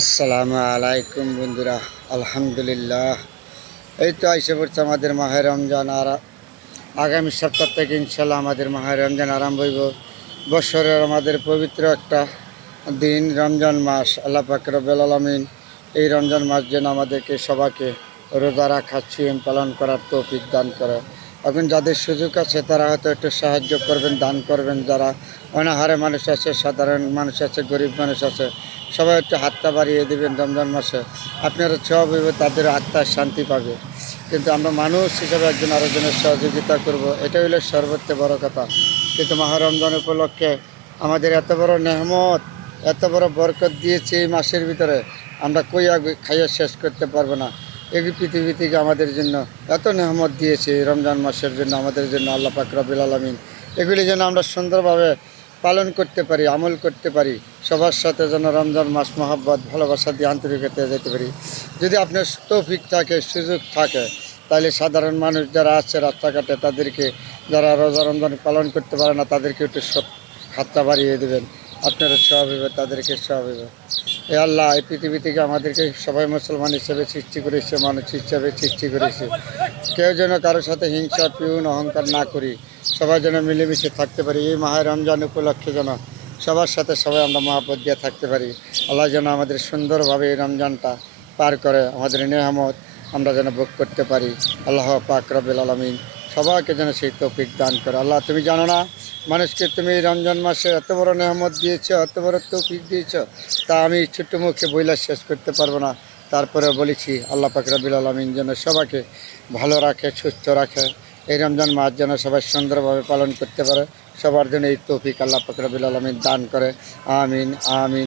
আসসালামু আলাইকুম বন্ধুরা, আলহামদুলিল্লাহ। এই তো আইসে পড়ছে আমাদের মাহে রমজান। আর আগামী সপ্তাহ থেকে ইনশাল্লাহ আমাদের মাহে রমজান আরম্ভ হইব। বছরের আমাদের পবিত্র একটা দিন রমজান মাস। আল্লাহ পাক রব্বুল আলামিন এই রমজান মাস যেন আমাদেরকে সবাইকে রোজা রাখা, সিয়াম পালন করার তৌফিক দান করে। এখন যাদের সুযোগ আছে তারা হয়তো একটু সাহায্য করবেন, দান করবেন। যারা অনাহারে মানুষ আছে, সাধারণ মানুষ আছে, গরিব মানুষ আছে, সবাই একটু হাতটা বাড়িয়ে দেবেন রমজান মাসে। আপনারা সব হইবে, তাদের আত্মার শান্তি পাবে। কিন্তু আমরা মানুষ হিসাবে একজন আরেকজনের সহযোগিতা করব, এটা হইলো সর্বোচ্চ বড় কথা। কিন্তু মাহে রমজান উপলক্ষে আমাদের এত বড় নেহমত, এত বড় বরকত দিয়েছে এই মাসের ভিতরে, আমরা খাইয়ে শেষ করতে পারবো না। এই পৃথিবী থেকে আমাদের জন্য এত নেহমত দিয়েছে এই রমজান মাসের জন্য, আমাদের জন্য আল্লাহ পাক রব্বুল আলামিন। এগুলি যেন আমরা সুন্দরভাবে পালন করতে পারি, আমল করতে পারি। সবার সাথে যেন রমজান মাস মহব্বত, ভালোবাসা দিয়ে আন্তরিকতা যেতে পারি। যদি আপনার তৌফিক থাকে, সুযোগ থাকে, তাহলে সাধারণ মানুষ যারা আছে রাস্তাঘাটে, তাদেরকে, যারা রোজা রমজান পালন করতে পারে না, তাদেরকে একটু হাতটা বাড়িয়ে দেবেন। আপনারা সব হইবে, তাদেরকে সব হইবে। এ আল্লাহ, এই পৃথিবী থেকে আমাদেরকে সবাই মুসলমান হিসেবে সৃষ্টি করেছে, মানুষ হিসেবে সৃষ্টি করেছে। কেউ যেন কারোর সাথে হিংসা, পিউন, অহংকার না করি। সবাই যেন মিলেমিশে থাকতে পারি। এই মাহে রমজান উপলক্ষে যেন সবার সাথে সবাই আমরা মহব্বত দিয়ে থাকতে পারি। আল্লাহ যেন আমাদের সুন্দরভাবে এই রমজানটা পার করে, আমাদের নেহামত আমরা যেন ভোগ করতে পারি। আল্লাহ পাক রব্বুল আলামিন সবাইকে যেন সেই তৌফিক দান করে। আল্লাহ, তুমি জানো না মানুষকে তুমি এই রমজান মাসে এত বড় নেহামত দিয়েছ, এত বড় তৌফিক দিয়েছ, তা আমি ছোট্ট মুখে বইলা শেষ করতে পারবো না। তারপরে বলেছি আল্লাহ পাক রব্বুল আলামিন যেন সবাইকে ভালো রাখে, সুস্থ রাখে। এই রমজান মাস যেন সবাই সুন্দরভাবে পালন করতে পারে। সবার জন্য এই তৌফিক আল্লাহ পাক রব্বুল আলামিন দান করে। আমিন, আমিন।